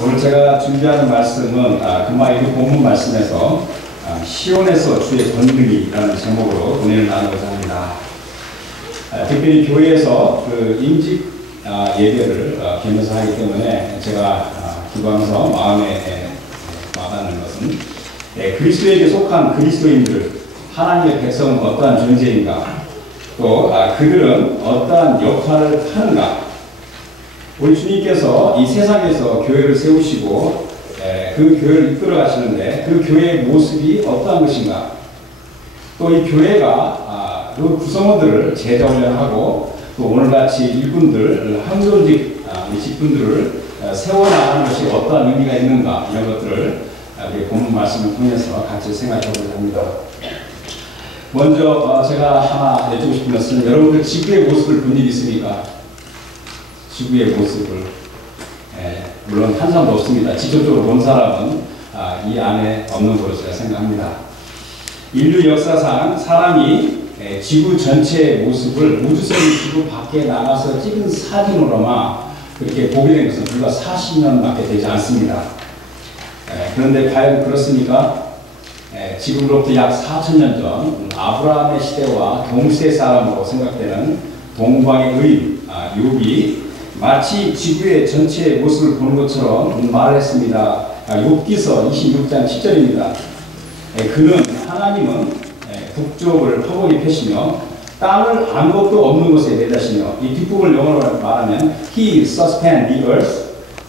오늘 제가 준비하는 말씀은 금방 이 본문 말씀에서 시온에서 주의 권능이라는 제목으로 은혜를 나누고자 합니다. 특별히 교회에서 그 임직 예배를 겸해서 하기 때문에 제가 기도하면서 마음에 와닿는 것은 그리스도에게 속한 그리스도인들, 하나님의 백성은 어떠한 존재인가, 또 그들은 어떠한 역할을 하는가. 우리 주님께서 이 세상에서 교회를 세우시고 그 교회를 이끌어 가시는데 그 교회의 모습이 어떠한 것인가, 또 이 교회가 그 구성원들을 제자 훈련하고 또 오늘같이 일꾼들, 항존직 직분들을 세워나가는 것이 어떠한 의미가 있는가, 이런 것들을 우리 본문 말씀을 통해서 같이 생각해보자 합니다. 먼저 제가 하나 여쭈고 싶은 것은, 여러분들 지구의 모습을 본 일 있습니까? 지구의 모습을. 물론 한 사람도 없습니다. 직접적으로 본 사람은 이 안에 없는 것으로 제가 생각합니다. 인류 역사상 사람이 지구 전체의 모습을 우주선이 지구 밖에 나가서 찍은 사진으로만 그렇게 보게 된 것은 불과 40년밖에 되지 않습니다. 그런데 과연 그렇습니까? 지금으로부터 약 4,000년 전 아브라함의 시대와 동시대 사람으로 생각되는 동방의 의인 욥이 마치 지구의 전체의 모습을 보는 것처럼 말을 했습니다. 욥기서 26장 10절입니다. 그는, 하나님은 북쪽을 허공에 펴시며 땅을 아무것도 없는 곳에 내다시며, 이 뒷부분을 영어로 말하면 He suspend the earth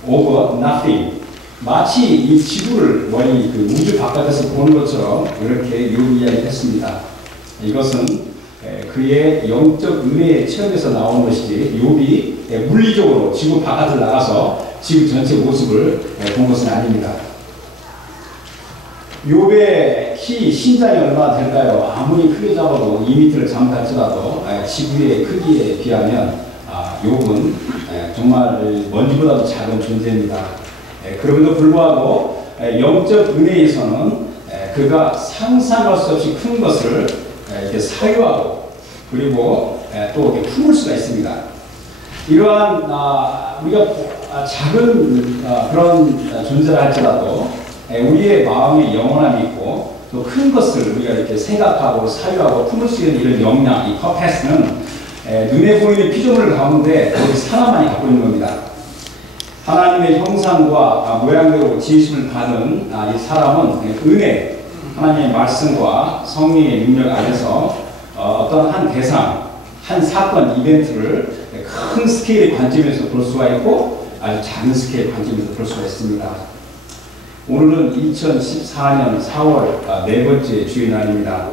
over nothing. 마치 이 지구를 머리 그 우주 바깥에서 보는 것처럼 이렇게 욥이 이야기했습니다. 이것은 그의 영적 은혜의 체험에서 나온 것이지 욥이 물리적으로 지구 바깥을 나가서 지구 전체 모습을 본 것은 아닙니다. 욥의 키, 신장이 얼마나 될까요? 아무리 크게 잡아도 2m를 잠탈지라도 지구의 크기에 비하면 욥은 정말 먼지보다도 작은 존재입니다. 그럼에도 불구하고 영적 은혜에서는 그가 상상할 수 없이 큰 것을 이렇게 사유하고 그리고 또 이렇게 품을 수가 있습니다. 이러한 우리가 작은 그런 존재라 할지라도 우리의 마음에 영원함이 있고 또 큰 것을 우리가 이렇게 생각하고 사유하고 품을 수 있는 이런 역량, 이 커패스는 눈에 보이는 피조물 가운데 우리 사람만이 갖고 있는 겁니다. 하나님의 형상과 모양대로 지으심을 받은 이 사람은 은혜, 하나님의 말씀과 성령의 능력 안에서 어떤 한 대상, 한 사건, 이벤트를 큰 스케일의 관점에서 볼 수가 있고 아주 작은 스케일의 관점에서 볼 수가 있습니다. 오늘은 2014년 4월 네 번째 주일 날입니다.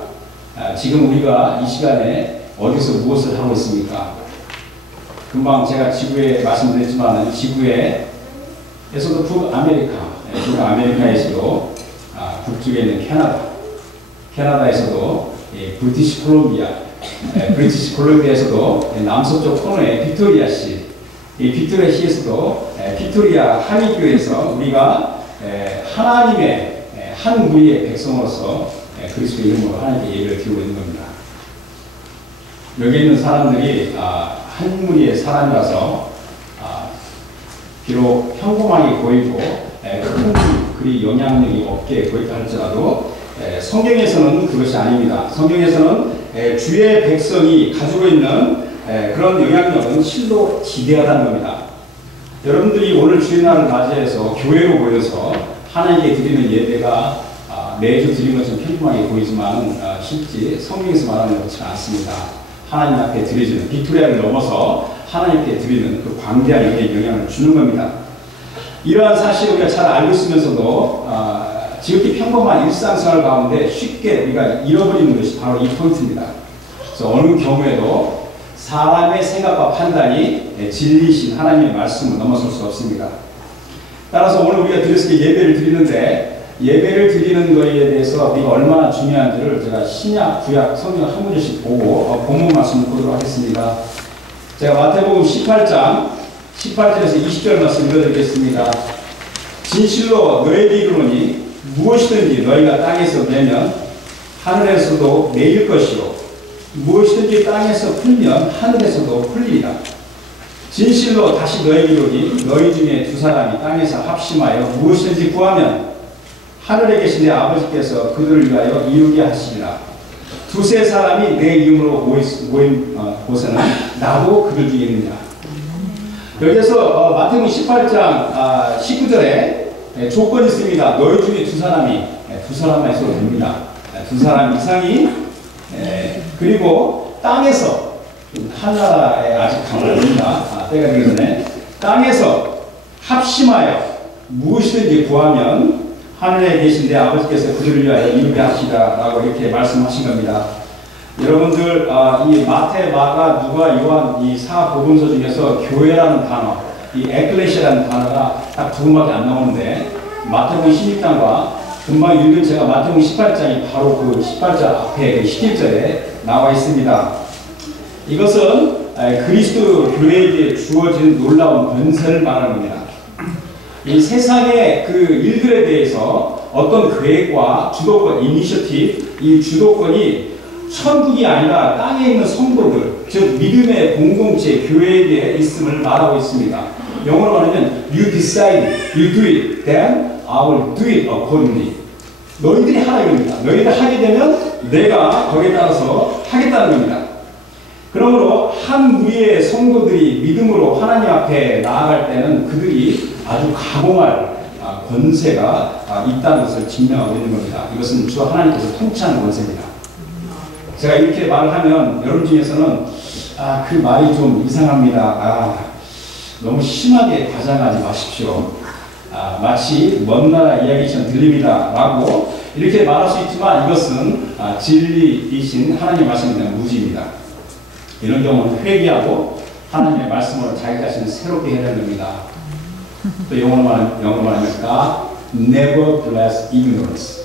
지금 우리가 이 시간에 어디서 무엇을 하고 있습니까? 금방 제가 지구에 말씀드렸지만 지구에서도 북아메리카에서도 북쪽에 있는 캐나다에서도 브리티시 콜롬비아에서도 남서쪽 코너의 빅토리아시, 이 빅토리아시에서도 빅토리아 한의교에서 우리가 하나님의 한 무리의 백성으로서 그리스도의 이름으로 하나님께 예배를 드리고 있는 겁니다. 여기 있는 사람들이 한 무리의 사람이라서 비록 평범하게 보이고 큰 그리 영향력이 없게 보였다 할지라도 성경에서는 그것이 아닙니다. 성경에서는 주의 백성이 가지고 있는 그런 영향력은 실로 지대하다는 겁니다. 여러분들이 오늘 주일날을 맞이해서 교회로 모여서 하나님께 드리는 예배가 매주 드리는 것처럼 평범하게 보이지만 실제 성경에서 말하는 것처럼 않습니다. 하나님 앞에 드려지는, 빅토리아를 넘어서 하나님께 드리는 그 광대한 영향을 주는 겁니다. 이러한 사실을 우리가 잘 알고 있으면서도 지극히 평범한 일상생활 가운데 쉽게 우리가 잃어버리는 것이 바로 이 포인트입니다. 그래서 어느 경우에도 사람의 생각과 판단이 진리이신 하나님의 말씀을 넘어설 수 없습니다. 따라서 오늘 우리가 드렸을 때 예배를 드리는데, 예배를 드리는 것에 대해서 우리가 얼마나 중요한지를 제가 신약, 구약, 성경 한 문제씩 보고 본문 말씀을 보도록 하겠습니다. 제가 마태복음 18장 18절에서 20절 말씀 읽어드리겠습니다. 진실로 너희에게 이르노니 무엇이든지 너희가 땅에서 내면 하늘에서도 내일 것이요 무엇이든지 땅에서 풀면 하늘에서도 풀리리라. 진실로 다시 너에게 이르노니 너희 중에 두 사람이 땅에서 합심하여 무엇이든지 구하면 하늘에 계신 내 아버지께서 그들을 위하여 이루게 하시리라. 두세 사람이 내 이름으로 모인 곳에는 나도 그들 중에 있느니라. 여기서 마태복음 18장 19절에 조건이 있습니다. 너희 중에 두 사람만 있어도 됩니다. 두 사람 이상이 그리고 땅에서 하나라에 아직 강조합니다. 때가 되기 전에 땅에서 합심하여 무엇이든지 구하면 하늘에 계신 내 아버지께서 그들을 위하여 이루게 하시다 라고 이렇게 말씀하신 겁니다. 여러분들 이 마태, 마가, 누가, 요한 이 사복음서 중에서 교회라는 단어, 이 에클레시아라는 단어가 딱 두 번밖에 안 나오는데 마태복음 16장과 금방 읽은 제가 마태복음 18장이 바로 그 18장 앞에 11절에 나와 있습니다. 이것은 그리스도 교회에게 주어진 놀라운 권세를 말하는 겁니다. 이 세상의 그 일들에 대해서 어떤 계획과 주도권, 이니셔티브, 이 주도권이 천국이 아니라 땅에 있는 성도들, 즉 믿음의 공동체, 교회에 있음을 말하고 있습니다. 영어로 말하면 You decide, you do it, then I will do it accordingly. 너희들이 하라 이겁니다. 너희들 하게 되면 내가 거기에 따라서 하겠다는 겁니다. 그러므로 한 무리의 성도들이 믿음으로 하나님 앞에 나아갈 때는 그들이 아주 가공할 권세가 있다는 것을 증명하고 있는 겁니다. 이것은 주 하나님께서 통치하는 권세입니다. 제가 이렇게 말을 하면 여러분 중에서는 그 말이 좀 이상합니다. 너무 심하게 과장하지 마십시오. 마치 먼 나라 이야기처럼 들립니다 라고 이렇게 말할 수 있지만 이것은 진리이신 하나님의 말씀에 무지입니다. 이런 경우는 회개하고 하나님의 말씀으로 자기 자신을 새롭게 해야 됩니다. 또 영어로 말하면 God never bless ignorance.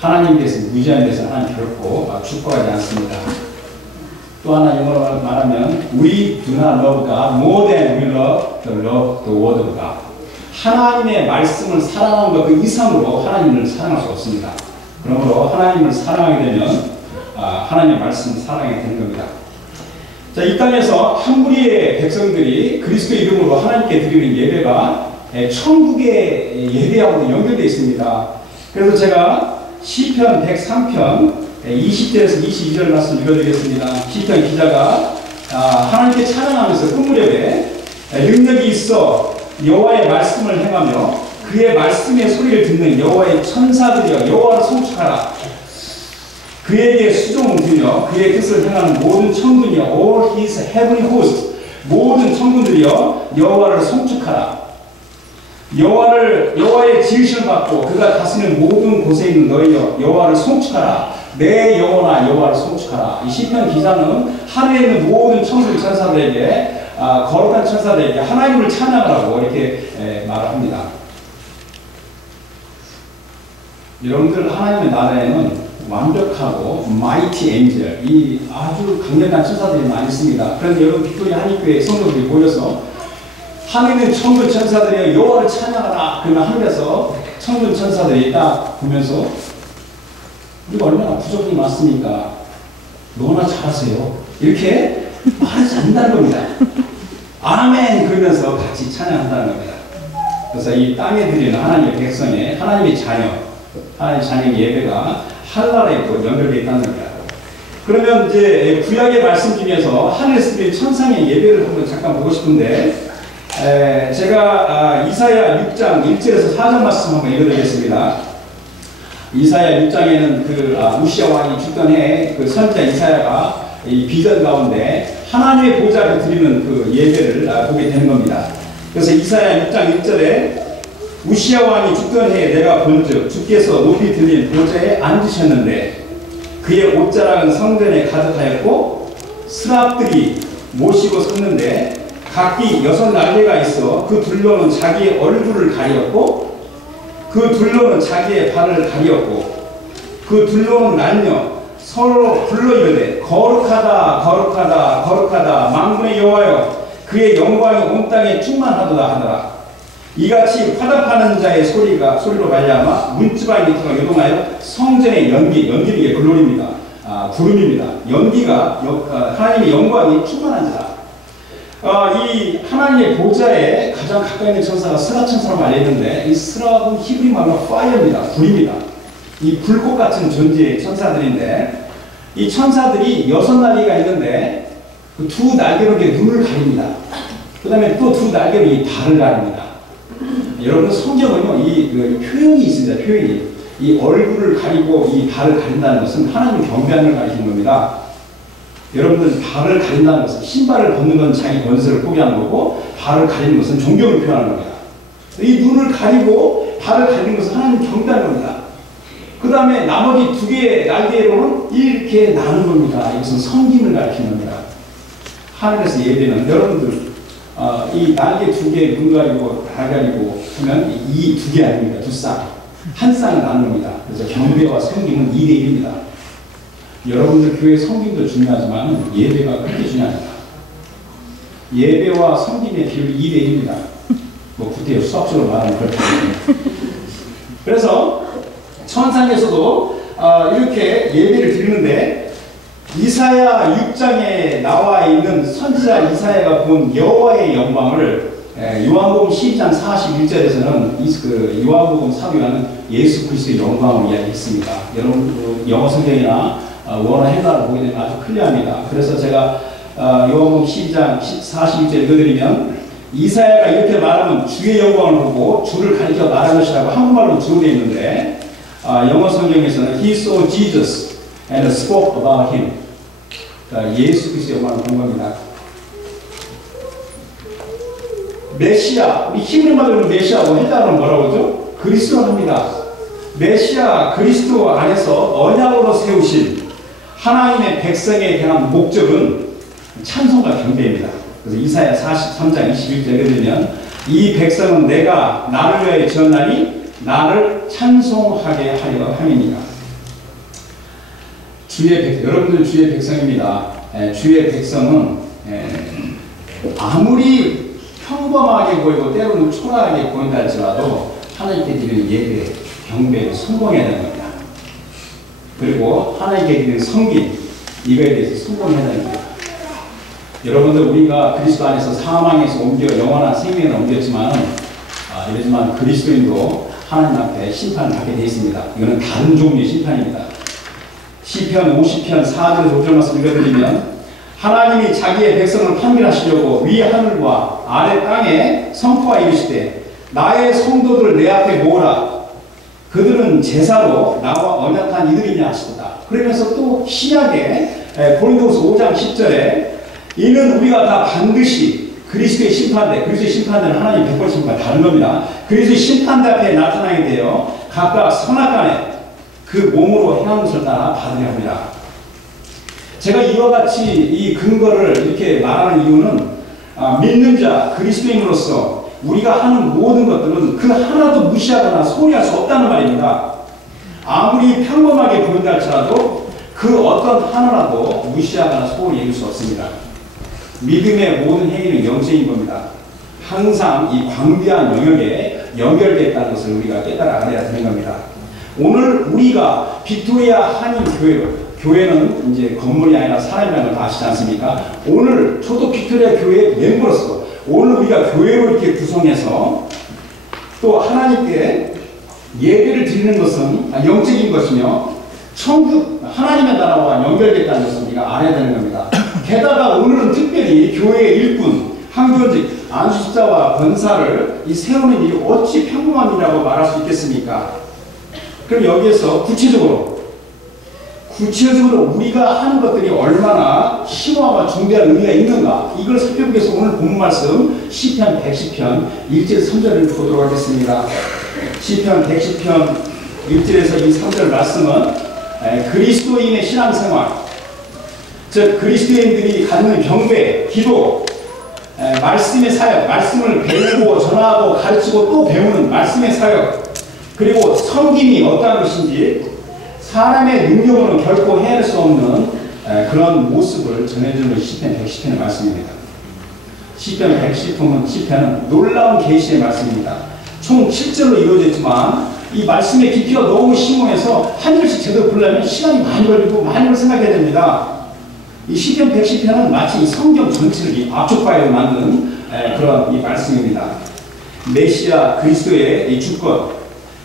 하나님에 대해서 무지함에 대해서 하나님 결코 축복하지 않습니다. 또 하나 영어로 말하면 We do not love God more than we love the word of God. 하나님의 말씀을 사랑하는 것 그 이상으로 하나님을 사랑할 수 없습니다. 그러므로 하나님을 사랑하게 되면 하나님의 말씀을 사랑하게 되는 겁니다. 자, 이 땅에서 한 무리의 백성들이 그리스도 이름으로 하나님께 드리는 예배가 천국의 예배하고 연결되어 있습니다. 그래서 제가 시편 103편 20절에서 22절 말씀 읽어드리겠습니다. 시편 기자가 하나님께 찬양하면서 끝무렵에 능력이 있어 여호와의 말씀을 행하며 그의 말씀의 소리를 듣는 여호와의 천사들이여 여호와를 송축하라. 그에게 수종을 드려 그의 뜻을 행하는 모든 천군이여 all his heavenly host 모든 천군들이여 여호와를 송축하라. 여호와의 지으심을 받고 그가 다스리는 모든 곳에 있는 너희여 여호와를 송축하라. 내 영혼아 여호와를 송축하라. 이 시편 기자는 하늘에 있는 모든 천군 천사들에게 거룩한 천사들에게 하나님을 찬양하라고 이렇게 말을 합니다. 여러분들 하나님의 나라에는 완벽하고 마이티 엔젤, 이 아주 강력한 천사들이 많이 있습니다. 그런데 여러분 빅토리아 한인교회 성도들이 모여서 하늘에 있는 천군 천사들이 여호와를 찬양하라. 그러면 하늘에서 천군 천사들이 딱 보면서 우리가 얼마나 부족이 많습니까? 너나 잘하세요. 이렇게 말하지 않는다는 겁니다. 아멘 그러면서 같이 찬양한다는 겁니다. 그래서 이 땅에 드리는 하나님의 백성의 하나님의 자녀의 예배가 하늘나라에 또 연결되어 있다는 겁니다. 그러면 이제 구약의 말씀 중에서 하늘에서 드린 천상의 예배를 한번 잠깐 보고 싶은데 제가 이사야 6장 1절에서 4절 말씀 한번 읽어드리겠습니다. 이사야 6장에는 그 우시야 왕이 죽던 해에 그 선지자 이사야가 이 비전 가운데 하나님의 보좌를 드리는 그 예배를 보게 되는 겁니다. 그래서 이사야 6장 1절에 우시야 왕이 죽던 해에 내가 본즉 주께서 높이 들린 보좌에 앉으셨는데 그의 옷자락은 성전에 가득하였고 스랍들이 모시고 섰는데 각기 6날개가 있어 그 둘로는 자기의 얼굴을 가리었고 그 둘로는 자기의 발을 가리었고 그 둘로는 날며 서로 불러 이르되 거룩하다 거룩하다 거룩하다 만군의 여호와여 그의 영광이 온 땅에 충만하도다 하더라. 이같이 화답하는 자의 소리로 말미암아 문지방이 밑으로 요동하여 성전의 연기는 이게 글로리입니다. 구름입니다. 연기가 하나님의 영광이 충만한 자다. 이 하나님의 보좌에 가장 가까이 있는 천사가 스라 천사라고 알려있는데, 이 스라는 히브리 말로 파이어입니다. 불입니다. 이 불꽃 같은 존재의 천사들인데, 이 천사들이 6날개가 있는데 그 두 날개로 눈을 가립니다. 그 다음에 또 두 날개로 이 발을 가립니다. 여러분 성경은요, 이 표현이 있습니다. 표현이. 이 얼굴을 가리고 이 발을 가린다는 것은 하나님 경배하는 걸 가리키는 겁니다. 여러분들 발을 가린다는 것은 신발을 벗는 건 자기 권세를 포기하는 거고, 발을 가리는 것은 존경을 표현하는 겁니다. 이 눈을 가리고 발을 가리는 것은 하나님 경배하는 겁니다. 그 다음에 나머지 2개의 날개로는 이렇게 나는 겁니다. 이것은 섬김을 가리키는 겁니다. 하늘에서 예배는 여러분들 이 날개 2개 눈 가리고 발 가리고 하면 이 2개 아닙니다. 2쌍. 한 쌍을 나누는 겁니다. 그래서 경배와 섬김은 2대1입니다. 여러분들 교회 섬김도 중요하지만 예배가 그렇게 중요합니다. 예배와 섬김의 비율이 2대1입니다. 뭐 구태여 수학적으로 말하면 그렇게 됩니다. 그래서 천상에서도 이렇게 예배를 드리는데, 이사야 6장에 나와 있는 선지자 이사야가 본 여호와의 영광을 요한복음 12장 41절에서는 요한복음 사도요한은 예수 그리스도의 영광을 이야기했습니다. 여러분 영어 성경이나 원어 헬라를 보게 되면 아주 클리어합니다. 그래서 제가 요한복음 12장 41절 읽어드리면, 이사야가 이렇게 말하면 주의 영광을 보고 주를 가리켜 말한 것이라고 한국말로 주어되어 있는데, 영어 성경에서는 He saw Jesus and spoke about him. 예수 그리스도의 영광을 본 겁니다. 메시아, 우리 히브리 말로는 메시아고 헬라어는 뭐라고 하죠? 그리스도라고 합니다. 메시아 그리스도 안에서 언약으로 세우신 하나님의 백성에 대한 목적은 찬송과 경배입니다. 그래서 이사야 43장 21절에 보면, 이 백성은 내가 나를 위하여 지었나니 나를 찬송하게 하려 함이니라. 여러분들 주의 백성입니다. 주의 백성은 아무리 평범하게 보이고 때로는 초라하게 보인다 할지라도 하나님께 드리는 예배, 경배에 성공해야 되는 겁니다. 그리고 하나님께 드리는 섬김, 이거에 대해서 성공해야 되는 겁니다. 여러분들 우리가 그리스도 안에서 사망에서 옮겨 영원한 생명을 옮겼지만, 이러지만 그리스도인도 하나님 앞에 심판을 받게 되어 있습니다. 이거는 다른 종류의 심판입니다. 시편 50편 4절 5절 말씀 읽어드리면, 하나님이 자기의 백성을 판결하시려고 위 하늘과 아래 땅에 선포하 이르시되 나의 성도들을 내 앞에 모으라. 그들은 제사로 나와 언약한 이들이냐 하시도다. 그러면서 또 신약에 고린도후서 5장 10절에 이는 우리가 다 반드시 그리스도의 심판대, 그리스도의 심판대는 하나님 백벌 심판 다른 겁니다. 그리스도의 심판대 앞에 나타나게 되어 각각 선악간에 그 몸으로 행한 것을 따라 받으려 합니다. 제가 이와 같이 이 근거를 이렇게 말하는 이유는, 믿는 자 그리스도인으로서 우리가 하는 모든 것들은 그 하나도 무시하거나 소홀히할 수 없다는 말입니다. 아무리 평범하게 보인다 할지라도 그 어떤 하나라도 무시하거나 소홀히 여길 수 없습니다. 믿음의 모든 행위는 영적인 겁니다. 항상 이 광대한 영역에 연결되어 있다는 것을 우리가 깨달아 알아야 되는 겁니다. 오늘 우리가 빅토리아 한인 교회는 이제 건물이 아니라 사람이라는 걸 아시지 않습니까? 오늘 저도 빅토리아 교회 멤버로서 오늘 우리가 교회로 이렇게 구성해서 또 하나님께 예배를 드리는 것은 영적인 것이며 천국 하나님의 나라와 연결됐다는 것을 우리가 알아야 되는 겁니다. 게다가 오늘은 특별히 교회의 일꾼, 항교직, 안수집사와 권사를 이 세우는 일이 어찌 평범한 일이라고 말할 수 있겠습니까? 그럼 여기에서 구체적으로 우리가 하는 것들이 얼마나 심오하고 중대한 의미가 있는가, 이걸 살펴보기 위해서 오늘 본문 말씀 시편 110편 1절 3절을 보도록 하겠습니다. 시편 110편 1절에서 이 3절 말씀은 그리스도인의 신앙생활, 즉 그리스도인들이 갖는 경배, 기도, 말씀의 사역, 말씀을 배우고 전하고 가르치고 또 배우는 말씀의 사역, 그리고 섬김이 어떠한 것인지 사람의 능력으로는 결코 해낼 수 없는 그런 모습을 전해주는 시편 110편의 말씀입니다. 시편 110편은 놀라운 계시의 말씀입니다. 총 7절로 이루어져 있지만 이 말씀의 깊이가 너무 심오해서 한 절씩 제대로 보려면 시간이 많이 걸리고 많이 걸 생각해야 됩니다. 이 시편 110편은 마치 이 성경 전체를 압축파일로 만든 그런 이 말씀입니다. 메시아 그리스도의 이 주권,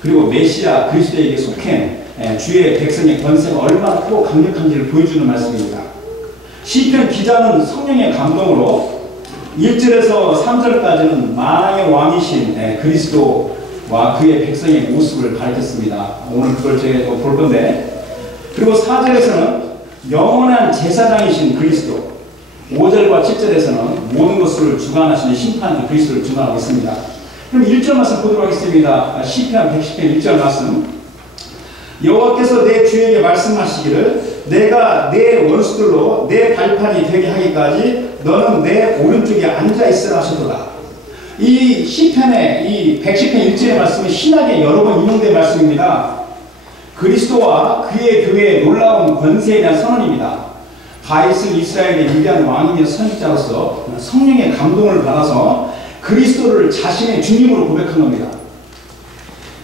그리고 메시아 그리스도에게 속한 주의 백성의 권세가 얼마나 크고 강력한지를 보여주는 말씀입니다. 시편 기자는 성령의 감동으로 1절에서 3절까지는 만왕의 왕이신 그리스도와 그의 백성의 모습을 가르쳤습니다. 오늘 그걸 저희가 볼 건데, 그리고 4절에서는 영원한 제사장이신 그리스도, 5절과 7절에서는 모든 것을 주관하시는 심판의 그리스도를 주관하고 있습니다. 그럼 1절 말씀 보도록 하겠습니다. 시편 110편 1절 말씀. 여호와께서 내 주에게 말씀하시기를 내가 내 원수들로 내 발판이 되게 하기까지 너는 내 오른쪽에 앉아 있으라 하셨도다. 이 시편의 이 110편 1절의 말씀은 신약에 여러 번 인용된 말씀입니다. 그리스도와 그의 교회의 놀라운 권세에 대한 선언입니다. 다윗은 이스라엘의 위대한 왕이며 선지자로서 성령의 감동을 받아서 그리스도를 자신의 주님으로 고백한 겁니다.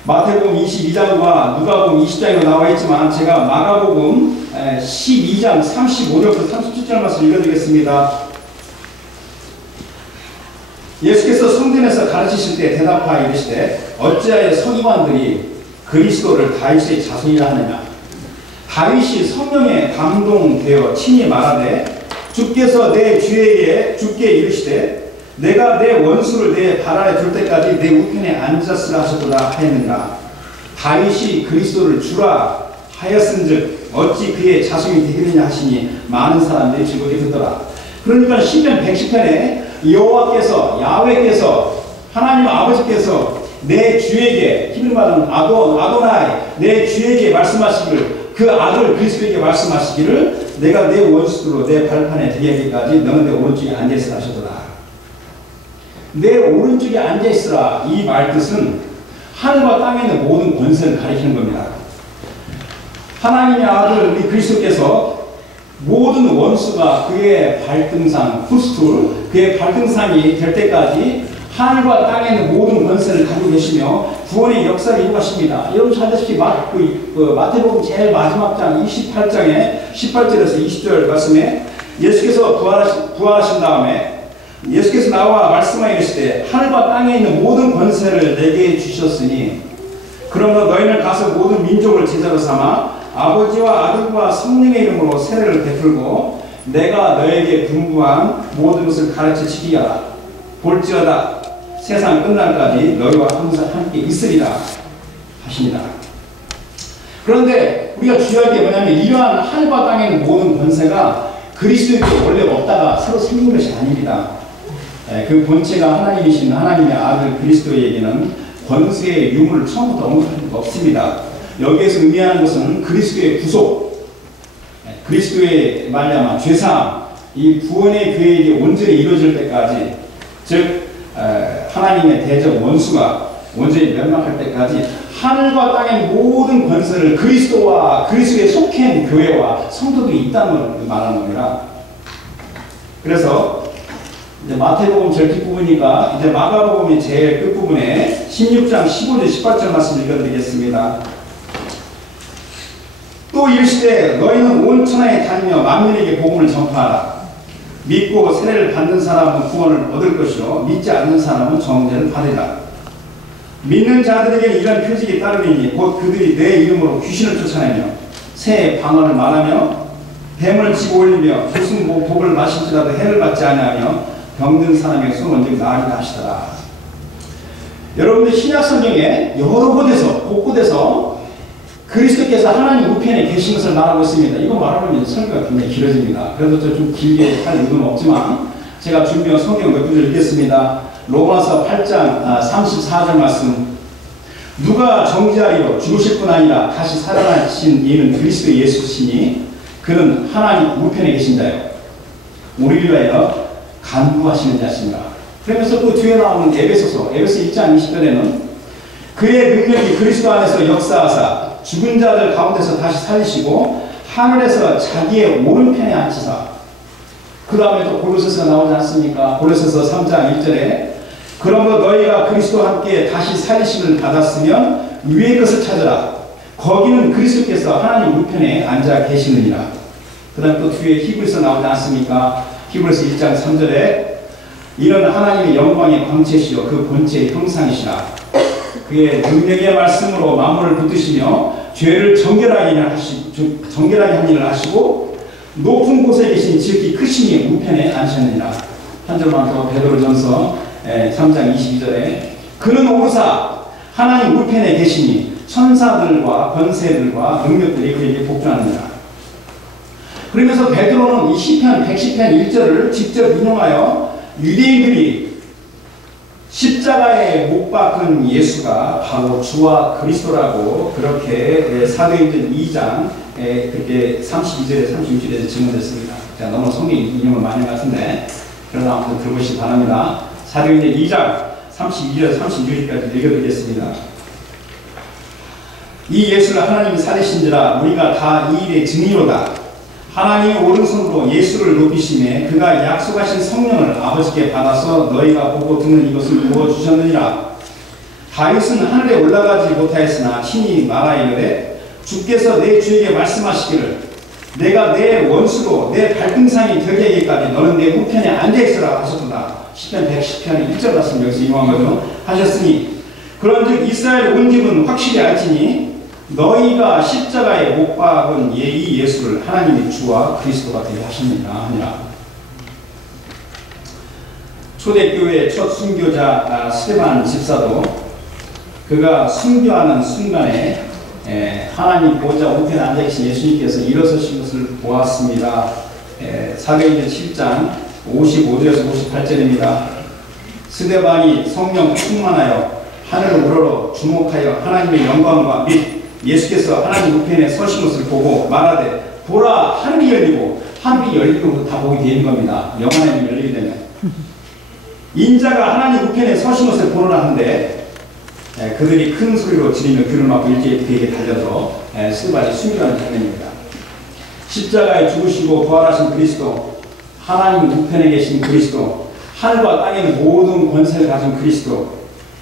마태복음 22장과 누가복음 20장에 나와 있지만 제가 마가복음 12장 35절부터 37절 말씀 읽어드리겠습니다. 예수께서 성전에서 가르치실 때 대답하여 이르시되 어찌하여 서기관들이 그리스도를 다윗의 자손이라 하느냐. 다윗이 성령에 감동되어 친히 말하되 주께서 내 주에게 주께 이르시되 내가 내 원수를 내 발 아래 둘 때까지 내 우편에 앉았으라 하셨도다 하였는가. 다윗이 그리스도를 주라 하였은즉 어찌 그의 자손이 되겠느냐 하시니 많은 사람들이 즐겁게 듣더라. 그러니까 시편 110편에 여호와께서 야훼께서 하나님 아버지께서 내 주에게 히브리 말은 아도나이 내 주에게 말씀하시기를 그 아들 그리스도에게 말씀하시기를 내가 내 원수들로 내 발판에 되게 하기까지 너는 내 오른쪽에 앉아있으라 하셨도다. 내 오른쪽에 앉아있으라 이 말뜻은 하늘과 땅에 있는 모든 권세를 가리키는 겁니다. 하나님의 아들 우리 그리스도께서 모든 원수가 그의 발등상 풋스툴 그의 발등상이 될 때까지 하늘과 땅에 있는 모든 권세를 가지고 계시며 구원의 역사를 이루하십니다. 여러분 잘 아시다시피 마태복음 제일 마지막 장 28장에 18절에서 20절 말씀에 예수께서 부활하신 다음에 예수께서 나와 말씀하여 이르시되 하늘과 땅에 있는 모든 권세를 내게 주셨으니 그러므로 너희는 가서 모든 민족을 제자로 삼아 아버지와 아들과 성령의 이름으로 세례를 베풀고 내가 너에게 분부한 모든 것을 가르쳐 지키게 하라. 볼지어다 세상 끝날까지 너희와 항상 함께 있으리라 하십니다. 그런데 우리가 주의할 게 뭐냐면 이러한 하늘과 땅에 있는 모든 권세가 그리스도에게 원래 없다가 새로 생긴 것이 아닙니다. 그 본체가 하나님이신 하나님의 아들 그리스도에게는 권세의 유무를 처음부터 언급할 수가 없습니다. 여기에서 의미하는 것은 그리스도의 구속, 그리스도의 말미암아 죄사함, 이 구원의 계획이 온전히 이루어질 때까지, 즉 하나님의 대적 원수가 온전히 멸망할 때까지 하늘과 땅의 모든 권세를 그리스도와 그리스도에 속한 교회와 성도들이 있다는 걸 말하는 겁니다. 그래서 이제 마태복음 제일 뒷부분이니까 이제 마가복음이 제일 끝부분에 16장 15절 18절 말씀 읽어드리겠습니다. 또 이르시되 너희는 온 천하에 다니며 만민에게 복음을 전파하라. 믿고 세례를 받는 사람은 구원을 얻을 것이요 믿지 않는 사람은 정죄를 받으리라. 믿는 자들에게 이런 표징이 따르리니 곧 그들이 내 이름으로 귀신을 쫓아내며 새 방언을 말하며 뱀을 집어 올리며 무슨 복을 마실지라도 해를 받지 아니하며 병든 사람의 손은 언제 나으리라 하시더라. 여러분들 신약 성경에 여러 곳에서 그리스도께서 하나님 우편에 계신 것을 말하고 있습니다. 이거 말하면 설교가 굉장히 길어집니다. 그래서 좀 길게 할 의도는 없지만 제가 준비한 성경 몇 군데를 읽겠습니다. 로마서 8장 34절 말씀. 누가 정죄하리요 죽으실 뿐 아니라 다시 살아나신 이는 그리스도 예수시니 그는 하나님 우편에 계신 자요 우리를 위하여 간구하시는 자십니다. 그러면서 또 뒤에 나오는 에베소 1장 20절에는 그의 능력이 그리스도 안에서 역사하사 죽은 자들 가운데서 다시 살리시고 하늘에서 자기의 오른편에 앉히사. 그 다음에 또 고로새서 나오지 않습니까? 고로새서 3장 1절에 그러므로 너희가 그리스도와 함께 다시 살리심을 받았으면 위의 것을 찾으라. 거기는 그리스도께서 하나님 우편에 앉아 계시느니라. 그 다음 또 뒤에 히브리서 나오지 않습니까? 히브리서 1장 3절에 이런 하나님의 영광의 광채시요 그 본체의 형상이시라. 그의 능력의 말씀으로 만물을 붙드시며 죄를 정결하게 한 일을 하시고 높은 곳에 계신 지극히 크시니 우편에 앉으셨느니라. 한 절만 더 베드로전서 3장 22절에 그는 오르사 하나님 우편에 계시니 천사들과 권세들과 능력들이 그에게 복종하느니라. 그러면서 베드로는 이 시편 110편 1절을 직접 인용하여 유대인들이 십자가에 못 박은 예수가 바로 주와 그리스도라고 그렇게 사도행전 2장 그렇게 32절에 36절에서 증언됐습니다. 제가 너무 성경 인용을 많이 한 것 같은데 그러나 한번 들어보시기 바랍니다. 사도행전 2장 32절에서 36절까지 읽어드리겠습니다. 이 예수를 하나님이 살리신지라 우리가 다 이 일의 증인이로다. 하나님의 오른손으로 예수를 높이시매 그가 약속하신 성령을 아버지께 받아서 너희가 보고 듣는 이것을 부어주셨느니라. 다윗은 하늘에 올라가지 못하였으나 친히 말하이르되 주께서 내 주에게 말씀하시기를 내가 내 원수로 내 발등상이 되게 하기까지 너는 내 우편에 앉아있으라 하셨도다. 시편 110편 1절 말씀 여기서 인용한 거죠. 하셨으니 그런즉 이스라엘 온 집은 확실히 알지니 너희가 십자가에 못 박은 이 예수를 하나님의 주와 그리스도가 되게 하셨느니라 하니라. 초대교회의 첫 순교자 스데반 집사도 그가 순교하는 순간에 하나님 보좌 우편에 앉아계신 예수님께서 일어서신 것을 보았습니다. 사도행전 7장 55절에서 58절입니다. 스데반이 성령 충만하여 하늘을 우러러 주목하여 하나님의 영광과 및 예수께서 하나님 우편에 서신 것을 보고 말하되 보라 하늘이 열리고 하늘이 열리고 다 보게 되는 겁니다. 영원히 열리게 되면 인자가 하나님 우편에 서신 것을 보노라 하는데 그들이 큰 소리로 지르며 귀를 막고 일제히 그에게 달려서 스데반이 순교하는 장면입니다. 십자가에 죽으시고 부활하신 그리스도, 하나님 우편에 계신 그리스도, 하늘과 땅에 있는 모든 권세를 가진 그리스도,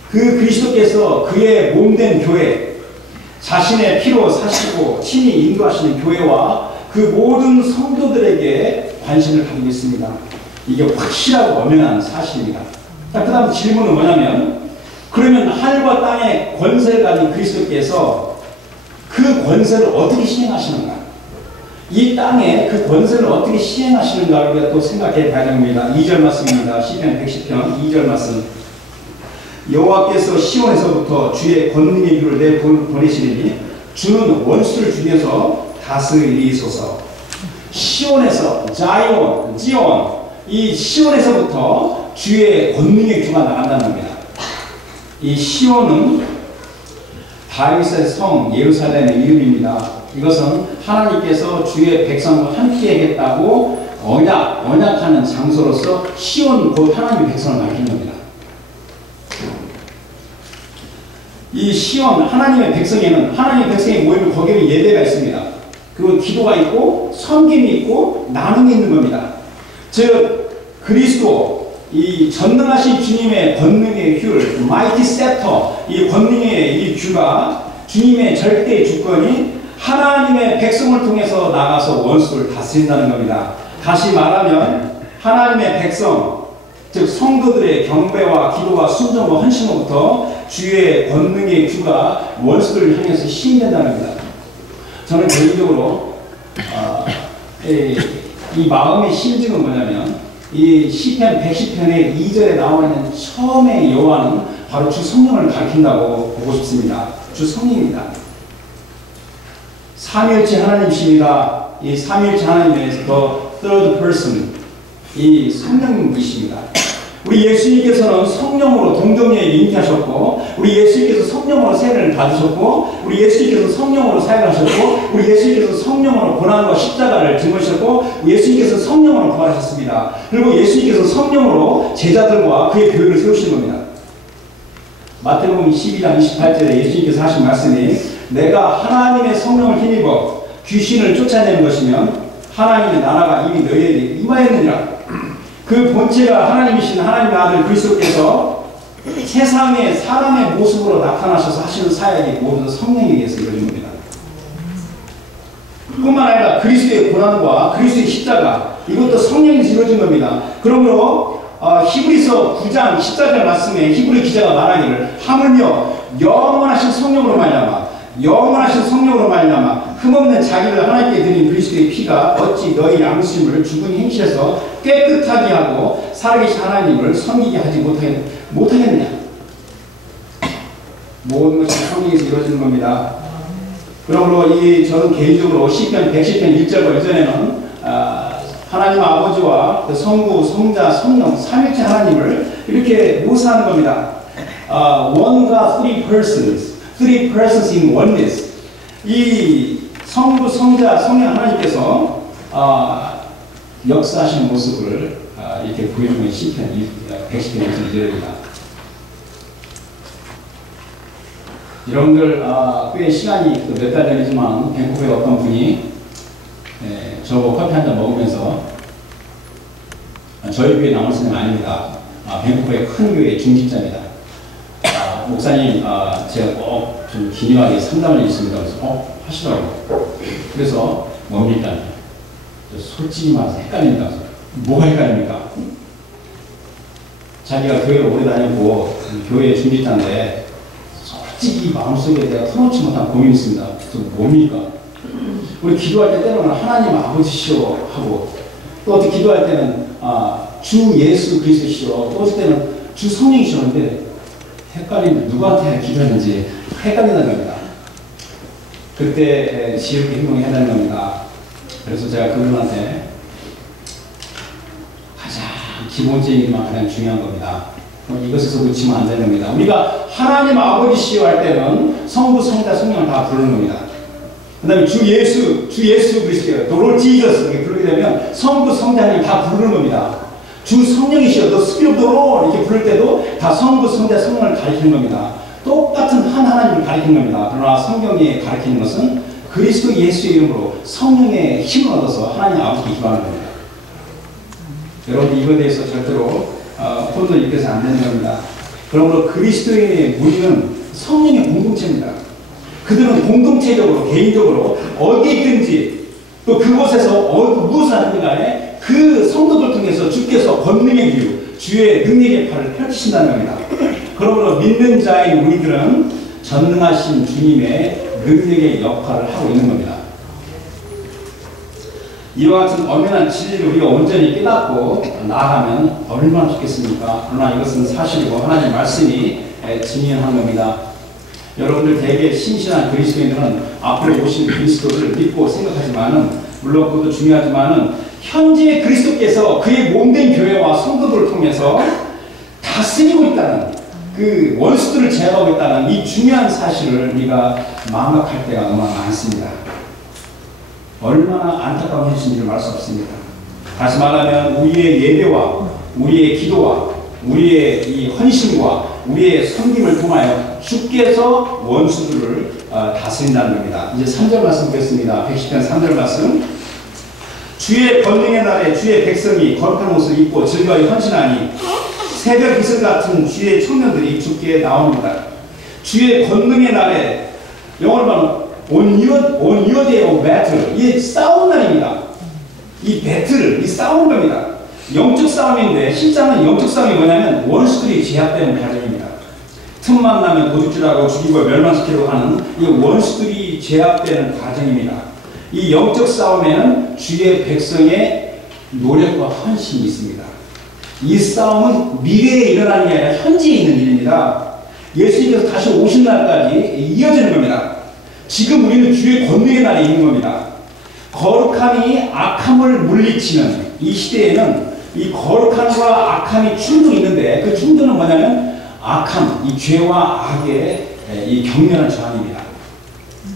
그 그리스도께서 그의 몸된 교회, 자신의 피로 사시고 친히 인도하시는 교회와 그 모든 성도들에게 관심을 가지고 있습니다. 이게 확실하고 엄연한 사실입니다. 그 다음 질문은 뭐냐면 그러면 하늘과 땅의 권세를 가진 그리스도께서 그 권세를 어떻게 시행하시는가? 이 땅에 그 권세를 어떻게 시행하시는가를 우리가 또 생각해 봐야 됩니다. 2절 말씀입니다. 시편 110편 2절 말씀. 여호와께서 시온에서부터 주의 권능의 유를 내보내시리니 주는 원수를 죽여서 다스리소서. 시온에서 지온 이 시온에서부터 주의 권능의 규가 나간다는 겁니다. 이 시온은 다윗의 성 예루살렘의 이름입니다. 이것은 하나님께서 주의 백성과 함께 하겠다고 언약하는 장소로서 시온 곧 하나님의 백성을 밝힌 겁니다. 이 시온 하나님의 백성에는 하나님의 백성이 모이는 거기에 예배가 있습니다. 그리고 기도가 있고 섬김이 있고 나눔이 있는 겁니다. 즉 그리스도 이 전능하신 주님의 권능의 휴, 마이티 세터, 이 권능의 이 규가 주님의 절대 주권이 하나님의 백성을 통해서 나가서 원수를 다스린다는 겁니다. 다시 말하면 하나님의 백성, 즉 성도들의 경배와 기도와 순종과 헌신으로부터 주의 권능의 규가 원수들을 향해서 시행된다는 겁니다. 저는 개인적으로 이 마음의 심증은 뭐냐면 이 시편 110편의 2절에 나와 있는 처음의 여호와는 바로 주 성령을 가리킨다고 보고 싶습니다. 주 성령입니다. 삼위일체 하나님이십니다. 이 삼위일체 하나님에서 third person 이 성령이십니다. 우리 예수님께서는 성령으로 동정녀에 잉태하셨고, 우리 예수님께서 성령으로 세례를 받으셨고, 우리 예수님께서 성령으로 사역을 하셨고, 우리 예수님께서 성령으로 고난과 십자가를 짊으셨고, 예수님께서 성령으로 부활하셨습니다. 그리고 예수님께서 성령으로 제자들과 그의 교회를 세우신 겁니다. 마태복음 12장 28절에 예수님께서 하신 말씀이 내가 하나님의 성령을 힘입어 귀신을 쫓아내는 것이면 하나님의 나라가 이미 너희에게 임하였느니라. 그 본체가 하나님이신 하나님의 아들 그리스도께서 세상에 사람의 모습으로 나타나셔서 하시는 사역이 모두 성령에 의해서 이루어진 겁니다. 뿐만 아니라 그리스도의 고난과 그리스도의 십자가, 이것도 성령에서 이루어진 겁니다. 그러므로 히브리서 9장 14절 말씀에 히브리 기자가 말하기를 하물며 영원하신 성령으로 말미암아 흠없는 자기를 하나님께 드린 그리스도의 피가 어찌 너희 양심을 죽은 행실에서 깨끗하게 하고 살아계신 하나님을 섬기게 하지 못하겠느냐. 모든 것이 성령에서 이루어지는 겁니다. 그러므로 저는 개인적으로 시편 110편 1절과 1절에는 하나님 아버지와 그 성부, 성자, 성령, 삼위일체 하나님을 이렇게 묘사하는 겁니다. One God, three persons in oneness. 이 성부, 성자, 성령 하나님께서 역사하시는 모습을 이렇게 보여주는 시편 110편 1절입니다. 여러분들 꽤 시간이 몇 달 전이지만 밴쿠버에 어떤 분이 저보고 커피 한잔 먹으면서 저희 교회 나온 선생님 아닙니다. 밴쿠버의 큰 교회 중직자입니다. 목사님 제가 꼭 좀 긴밀하게 상담을 있습니다. 그래서 하시더라고요. 그래서 뭡니까? 솔직히 말해서 헷갈립니다. 뭐가 헷갈립니까? 자기가 교회를 오래 다녔고 교회 중직자인데 솔직히 마음속에 내가 터놓지 못한 고민이 있습니다. 그래서 뭡니까? 우리 기도할 때 때로는 하나님 아버지시오 하고, 또 어떻게 기도할 때는 주 예수 그리스도시오, 또 어떨 때는 주 성령이시오 하는데 헷갈리면 누구한테 기도했는지 헷갈린다는 겁니다. 그때 지혜롭게 행동해야 되는 겁니다. 그래서 제가 그분한테 가장 기본적이지만 가장 중요한 겁니다. 이것에서 놓치면 안 되는 겁니다. 우리가 하나님 아버지시오 할 때는 성부, 성자, 성령을 다 부르는 겁니다. 그 다음에 주 예수 그리스도요, 도로 지저스 이렇게 부르게 되면 성부, 성자, 하나님 다 부르는 겁니다. 주 성령이시여, 너 스피릿 도로 이렇게 부를 때도 다 성부, 성자, 성령을 가리키는 겁니다. 똑같은 한 하나님을 가리키는 겁니다. 그러나 성경에 가리키는 것은 그리스도 예수의 이름으로 성령의 힘을 얻어서 하나님 아버지께 기도하는 겁니다. 여러분 이거에 대해서 절대로 혼돈 일으켜서 안 되는 겁니다. 그러므로 그리스도인의 무리는 성령의 공동체입니다. 그들은 공동체적으로 개인적으로 어디에 있든지 또 그곳에서 무엇을 하든지 간에 그 성도들 통해서 주께서 권능의 기유, 주의 능력의 팔을 펼치신다는 겁니다. 그러므로 믿는 자인 우리들은 전능하신 주님의 능력의 역할을 하고 있는 겁니다. 이와 같은 엄연한 진리를 우리가 온전히 깨닫고 나아가면 얼마나 좋겠습니까? 그러나 이것은 사실이고 하나님의 말씀이 증인하는 겁니다. 여러분들 대개 신실한 그리스도인들은 앞으로 오신 그리스도를 믿고 생각하지만은, 물론 그것도 중요하지만은 현재 그리스도께서 그의 몸된 교회와 성도들을 통해서 다스리고 있다는, 그 원수들을 제압하고 있다는 이 중요한 사실을 우리가 망각할 때가 너무 많습니다. 얼마나 안타까운 현실인지 말 수 없습니다. 다시 말하면 우리의 예배와 우리의 기도와 우리의 이 헌신과 우리의 섬김을 통하여 주께서 원수들을 다스린다는 겁니다. 이제 3절 말씀 보겠습니다. 110편 3절 말씀. 주의 권능의 날에 주의 백성이 거룩한 옷을 입고 즐거이 헌신하니 새벽 이슬 같은 주의 청년들이 주께 나옵니다. 주의 권능의 날에, 영어로 말하면 on your day of battle, 이 싸운 날입니다. 이 배틀, 이 싸우는 겁니다. 영적 싸움인데 실제는 영적 싸움이 뭐냐면 원수들이 제압되는 과정입니다. 틈만 나면 도둑질하고 죽이고 멸망시키려고 하는 이 원수들이 제압되는 과정입니다. 이 영적 싸움에는 주의 백성의 노력과 헌신이 있습니다. 이 싸움은 미래에 일어나는 게 아니라 현재에 있는 일입니다. 예수님께서 다시 오신 날까지 이어지는 겁니다. 지금 우리는 주의 권능의 날에 있는 겁니다. 거룩함이 악함을 물리치는 이 시대에는 이 거룩함과 악함이 충돌이 있는데, 그 충돌은 뭐냐면 악함, 이 죄와 악의 이 격렬한 저항입니다.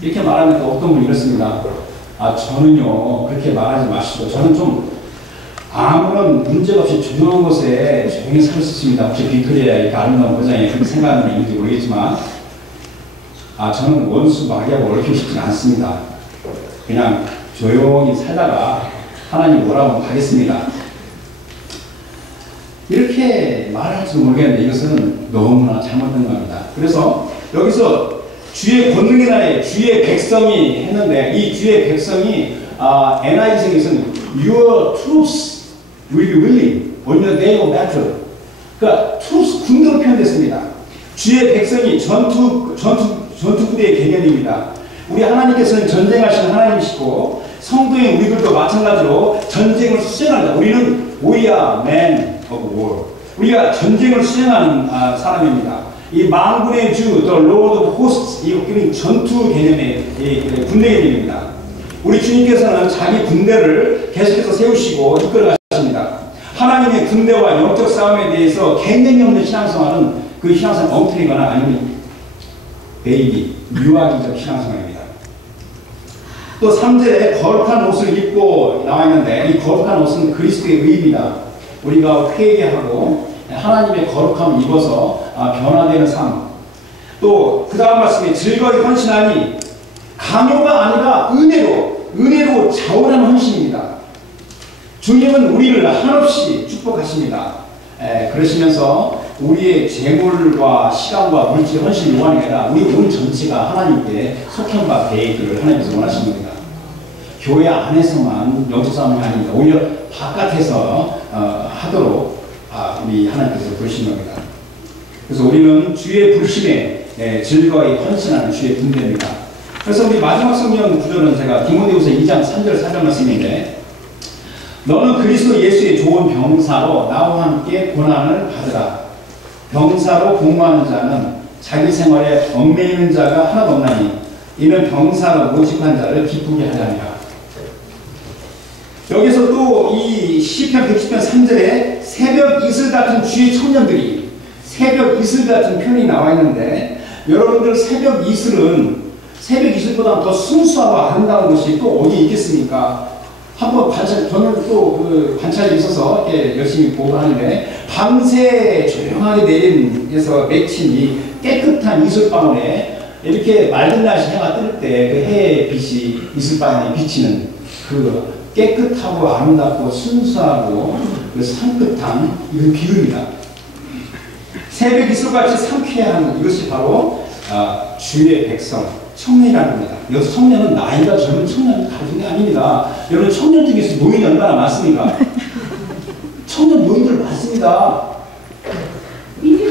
이렇게 말하면 또 어떤 분이 이렇습니다. 저는요 그렇게 말하지 마시고 저는 좀 아무런 문제가 없이 조용한 곳에 조용히 살 수 있습니다. 혹시 빅토리아 이렇게 아름다운 고장에 그렇게 생각하는 분이 있는지 모르겠지만, 저는 원수 마귀하고 얽히고 싶지 않습니다. 그냥 조용히 살다가 하나님 오라고 가겠습니다. 이렇게 말할지도 모르겠는데 이것은 너무나 잘못된 겁니다. 그래서 여기서 주의 권능의 날에 주의 백성이 했는데 이 주의 백성이 NIV에서는 Your troops will be willing on the day of battle. 그러니까 troops 군대로 표현됐습니다. 주의 백성이 전투부대의 개념입니다. 우리 하나님께서는 전쟁하시는 하나님이시고 성도인 우리들도 마찬가지로 전쟁을 수행한다. 우리는 We are men of war. 우리가 전쟁을 수행하는 사람입니다. 이 만군의 주, The Lord of Hosts, 이 전투 개념의 군대 개념입니다. 우리 주님께서는 자기 군대를 계속해서 세우시고 이끌어 가십니다. 하나님의 군대와 영적 싸움에 대해서 개념이 없는 신앙생활은 그 신앙생활 엉터리거나 아니면 베이비, 유아기적 신앙생활입니다. 또 3절에 거룩한 옷을 입고 나와 있는데 이 거룩한 옷은 그리스도의 의입니다. 우리가 회개하고 하나님의 거룩함을 입어서 변화되는 삶. 또 그 다음 말씀에 즐거이 헌신하니 강요가 아니라 은혜로 자원하는 헌신입니다. 주님은 우리를 한없이 축복하십니다. 그러시면서 우리의 재물과 시간과 물질 헌신 요한이 아니라 우리 온 전체가 하나님께 속한 계획들을 하나님께서 원하십니다. 교회 안에서만 영적 싸움이 아닙니다. 오히려 바깥에서 하도록 우리 하나님께서 부르신 겁니다. 그래서 우리는 주의 불심에 즐거이 헌신하는 주의 군대입니다. 그래서 우리 마지막 성경 구절은 제가 디모데후서 2장 3절 4절 말씀인데 너는 그리스도 예수의 좋은 병사로 나와 함께 고난을 받으라. 병사로 복무하는 자는 자기 생활에 얽매이는 자가 하나도 없나니 이는 병사로 모집한 자를 기쁘게 하려니라. 여기서 또 이 시편 110편 3절에 새벽 이슬 같은 주의 청년들이 새벽 이슬 같은 표현이 나와 있는데 여러분들 새벽 이슬보다 더 순수하고 아름다운 것이 또 어디 있겠습니까? 한번 저는 또 관찰이 있어서 이렇게 열심히 보고 하는데 밤새 조용하게 내리면서 맺힌 이 깨끗한 이슬방울에 이렇게 맑은 날씨 해가 뜰 때 그 해의 빛이 이슬방울에 비치는 그 깨끗하고 아름답고 순수하고 그 산뜻한 이건 비유입니다. 새벽 이슬같이 상쾌한 이것이 바로 주의 백성 청년이라는 겁니다. 여기서 청년은 나이가 젊은 청년이 가르치는 게 아닙니다. 여러분 청년 중에서 노인이 얼마나 많습니까? 청년 노인들 많습니다. 이게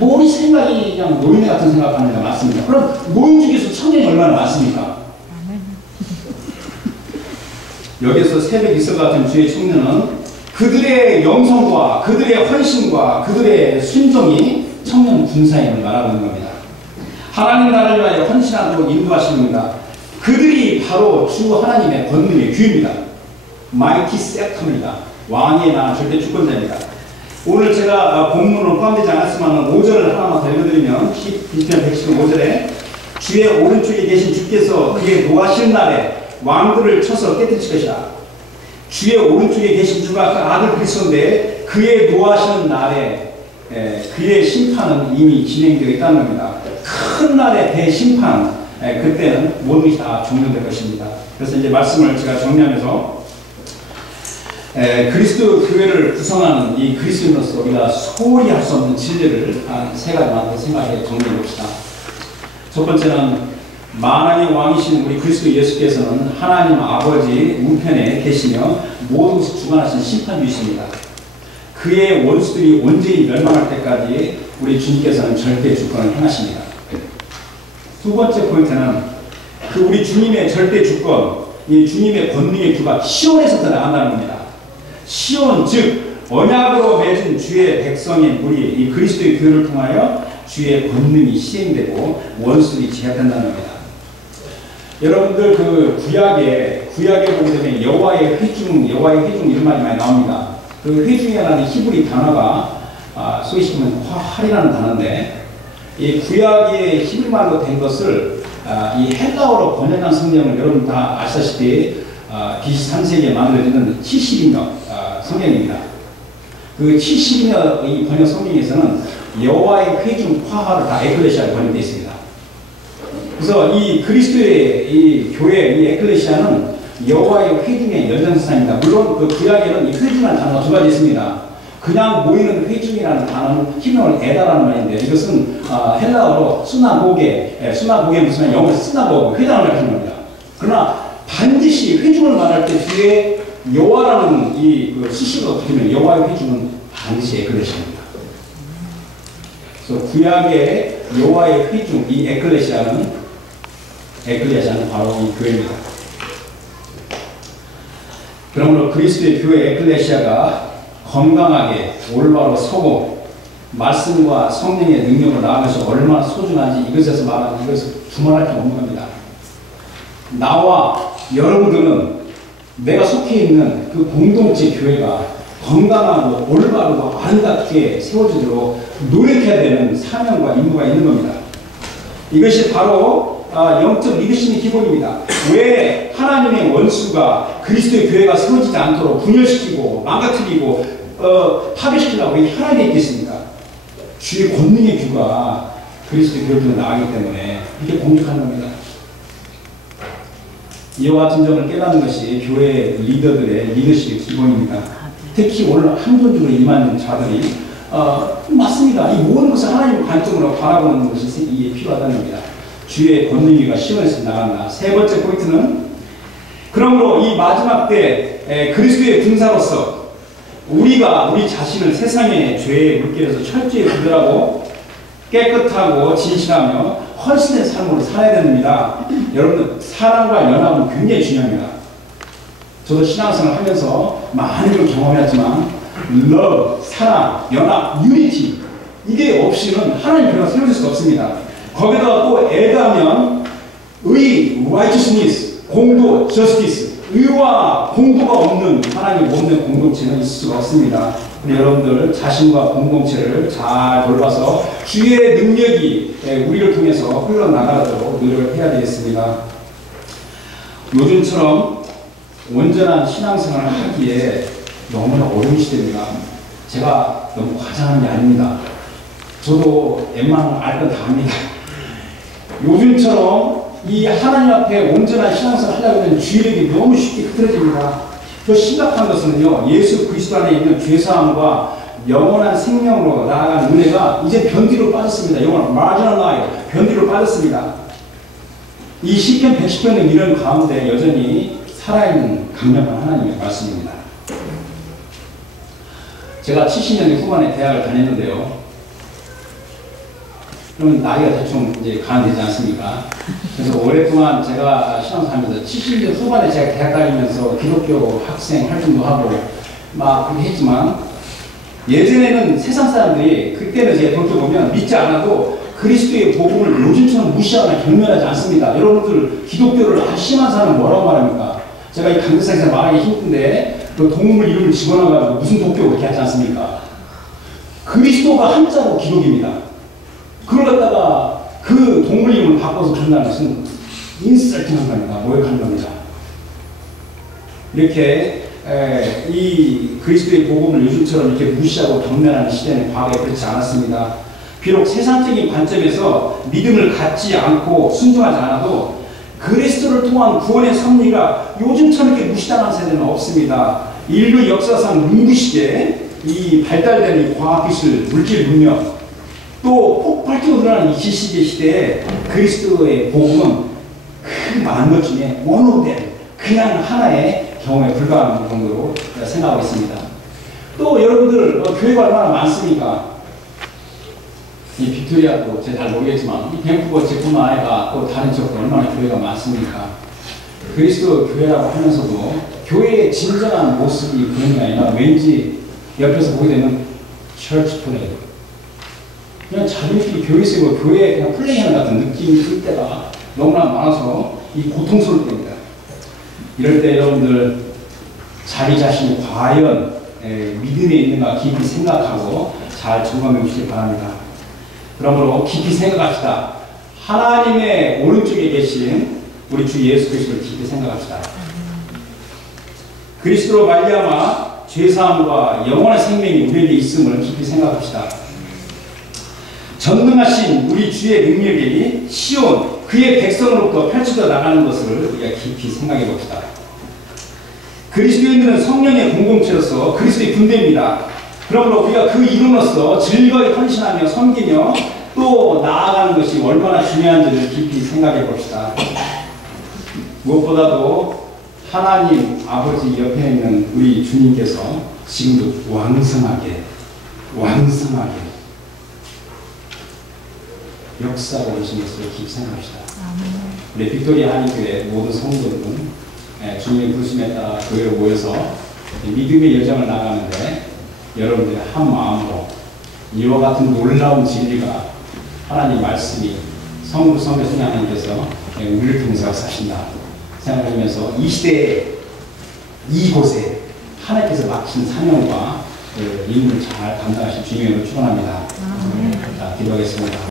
머리 생각이 그냥 노인 같은 생각하는 게 많습니다. 그럼 노인 중에서 청년이 얼마나 많습니까? 여기서 새벽 이슬 같은 주의 청년은 그들의 영성과 그들의 헌신과 그들의 순종이 청년 군사임을 말하고 있는 겁니다. 하나님 나라를 위하여 헌신하도록 인도하십니다. 그들이 바로 주 하나님의 권능의 귀입니다. 마이티 셉터입니다. 왕의 나라 절대 주권자입니다. 오늘 제가 본문으로 포함되지 않았지만 5절을 하나만 더 읽어드리면 시편 115절에 주의 오른쪽에 계신 주께서 그의 노하실 날에 왕들을 쳐서 깨뜨릴 것이다. 주의 오른쪽에 계신 주가 그 아들 그리스도인데 그의 노하시는 날에 그의 심판은 이미 진행되어 있다는 겁니다. 큰 날의 대심판, 그때는 모든 것이 다 종료될 것입니다. 그래서 이제 말씀을 제가 정리하면서 그리스도 교회를 구성하는 이 그리스도인으로서 우리가 소홀히 할 수 없는 진리를 한 세 가지만 더 생각해 정리해 봅시다. 첫 번째는 만왕의 왕이신 우리 그리스도 예수께서는 하나님 아버지 우편에 계시며 모든 것을 주관하신 심판주이십니다. 그의 원수들이 온전히 멸망할 때까지 우리 주님께서는 절대 주권을 행하십니다. 두 번째 포인트는 그 우리 주님의 절대 주권, 이 주님의 권능의 규가 시온에서부터 나간다는 겁니다. 시온 즉 언약으로 맺은 주의 백성인 우리 이 그리스도의 교회를 통하여 주의 권능이 시행되고 원수들이 제압된다는 겁니다. 여러분들 그 구약에 보게 되면 여호와의 회중 이런 말이 많이 나옵니다. 그 회중이라는 히브리 단어가 소위 시키면 활이라는 단어인데 이 구약의 히브리말로 된 것을 이 헬라어로 번역한 성경을 여러분 다 아시다시피 BC 3세기에 만들어지는 70인역 성경입니다. 그 70인역 이 번역 성경에서는 여호와의 회중 화하를 다 에클레시아로 번역되어 있습니다. 그래서 이 그리스도의 이 교회 이 에클레시아는 여호와의 회중의 연장선상입니다. 물론 그 구약에는 이 회중이라는 단어가 두 가지 있습니다. 그냥 모이는 회중이라는 단어는 히브리어로 에다라는 말인데 이것은 헬라어로 수나고게 무슨 영어로 스나고그 회당을 가리키는 겁니다. 그러나 반드시 회중을 말할 때 뒤에 여호와라는 이 수식어가 붙으면 여호와의 회중은 반드시 에클레시아입니다. 그래서 구약의 여호와의 회중, 이 에클레시아는 바로 이 교회입니다. 그러므로 그리스도의 교회 에클레시아가 건강하게 올바로 서고 말씀과 성령의 능력으로 나아가는 것이 얼마나 소중한지 이것에서 말하는 이것을 두말할 게 없는 겁니다. 나와 여러분들은 내가 속해 있는 그 공동체 교회가 건강하고 올바르고 아름답게 세워지도록 노력해야 되는 사명과 임무가 있는 겁니다. 이것이 바로 영적 리더십의 기본입니다. 왜 하나님의 원수가 그리스도의 교회가 세워지지 않도록 분열시키고 망가뜨리고 파괴시키려고 하나님이 있겠습니까? 주의 권능의 규가 그리스도의 교회로 나가기 때문에 이렇게 공격하는 겁니다. 이와 같은 점을 깨닫는 것이 교회 리더들의 리더십의 기본입니다. 특히 오늘 한전적으로 임하는 자들이 맞습니다. 이 모든 것을 하나님의 관점으로 바라보는 것이 이게 필요하다는 겁니다. 주의 권능이가 시원해서 나간다. 세 번째 포인트는 그러므로 이 마지막 때 그리스도의 군사로서 우리가 우리 자신을 세상의 죄의 물길에서 철저히 구별하고 깨끗하고 진실하며 헌신된 삶으로 살아야 됩니다. 여러분들 사랑과 연합은 굉장히 중요합니다. 저도 신앙생활을 하면서 많은 걸 경험했지만 love, 사랑, 연합, 유니티 이게 없이는 하나님 교회가 세워질 수 없습니다. 거기다가 또 애다면 의, righteousness, 공도, justice 의와 공도가 없는 하나님 없는 공동체는 있을 수가 없습니다. 여러분들 자신과 공동체를 잘 돌봐서 주의 능력이 우리를 통해서 흘러나가도록 노력을 해야 되겠습니다. 요즘처럼 온전한 신앙생활을 하기에 너무나 어려운 시대입니다. 제가 너무 과장하는 게 아닙니다. 저도 웬만하면 알 건 다 압니다. 요즘처럼 이 하나님 앞에 온전한 신앙생활을 하려고 하면 주의력이 너무 쉽게 흐트러집니다. 더 심각한 것은요, 예수 그리스도 안에 있는 죄사함과 영원한 생명으로 나아가는 은혜가 이제 변기로 빠졌습니다. 영원한 marginal 변기로 빠졌습니다. 이 시편 110편의 이런 가운데 여전히 살아있는 강력한 하나님의 말씀입니다. 제가 70년대 후반에 대학을 다녔는데요. 그러면 나이가 대충 이제 가늠되지 않습니까? 그래서 오랫동안 제가 신앙생활하면서 70년대 후반에 제가 대학 다니면서 기독교 학생 활동도 하고 막 그렇게 했지만 예전에는 세상 사람들이 그때는 제가 돌이켜보면 믿지 않아도 그리스도의 복음을 요즘처럼 무시하거나 경멸하지 않습니다. 여러분들 기독교를 아주 심한 사람은 뭐라고 말합니까? 제가 이 강대상에서 말하기 힘든데 그 동물 이름을 집어넣어가지고 무슨 독교 그렇게 하지 않습니까? 그리스도가 한자로 기독입니다. 그걸 갖다가 그 동물 이름을 바꿔서 준다는 것은 인설팅한 겁니다. 모욕하는 겁니다. 이렇게 이 그리스도의 복음을 요즘처럼 이렇게 무시하고 경멸하는 시대는 과거에 그렇지 않았습니다. 비록 세상적인 관점에서 믿음을 갖지 않고 순종하지 않아도 그리스도를 통한 구원의 섭리가 요즘처럼 이렇게 무시당하는 세대는 없습니다. 인류 역사상 눈부시게 이 발달된 이 과학기술, 물질 문명 또 폭발적으로 드러나는 이 지식의 시대에 그리스도의 복음은 그 많은 것 중에 원호된 그냥 하나의 경우에 불과한 정도로 생각하고 있습니다. 또 여러분들 교회가 얼마나 많습니까? 이 빅토리아도 제가 잘 모르겠지만 이 밴쿠버 제뿐만 아니라 또 다른 지역도 얼마나 교회가 많습니까? 그리스도 교회라고 하면서도 교회의 진정한 모습이 그런 게 아니라 왠지 옆에서 보게 되면 처치 플레이 그냥 자기들끼리 교회 세고 교회에 그냥 플레이하는 같은 느낌이 들 때가 너무나 많아서 이 고통스러울 때입니다. 이럴 때 여러분들 자기 자신이 과연 믿음에 있는가 깊이 생각하고 잘 점검해 보시기 바랍니다. 그러므로 깊이 생각합시다. 하나님의 오른쪽에 계신 우리 주 예수 그리스도를 깊이 생각합시다. 그리스도로 말미암아 죄사함과 영원한 생명이 우리에게 있음을 깊이 생각합시다. 전능하신 우리 주의 능력이 시온 그의 백성으로부터 펼쳐져 나가는 것을 우리가 깊이 생각해 봅시다. 그리스도인들은 성령의 공동체로서 그리스도의 군대입니다. 그러므로 우리가 그 이름으로써 즐거이 헌신하며 섬기며 또 나아가는 것이 얼마나 중요한지를 깊이 생각해 봅시다. 무엇보다도 하나님 아버지 옆에 있는 우리 주님께서 지금도 왕성하게 역사하고 계신 것을 깊이 생각합시다. 우리 빅토리아 한인교회 모든 성도들은 주님의 부르심에 따라 교회로 모여서 믿음의 여정을 나가는데 여러분들의 한 마음으로 이와 같은 놀라운 진리가 하나님 말씀이 성부 성자 하나님께서 우리를 통해서 사신다 생각하면서 이 시대에 이곳에 하나님께서 맡긴 사명과 임무를 잘 감당하실 주님으로 축원합니다. 자, 기도하겠습니다.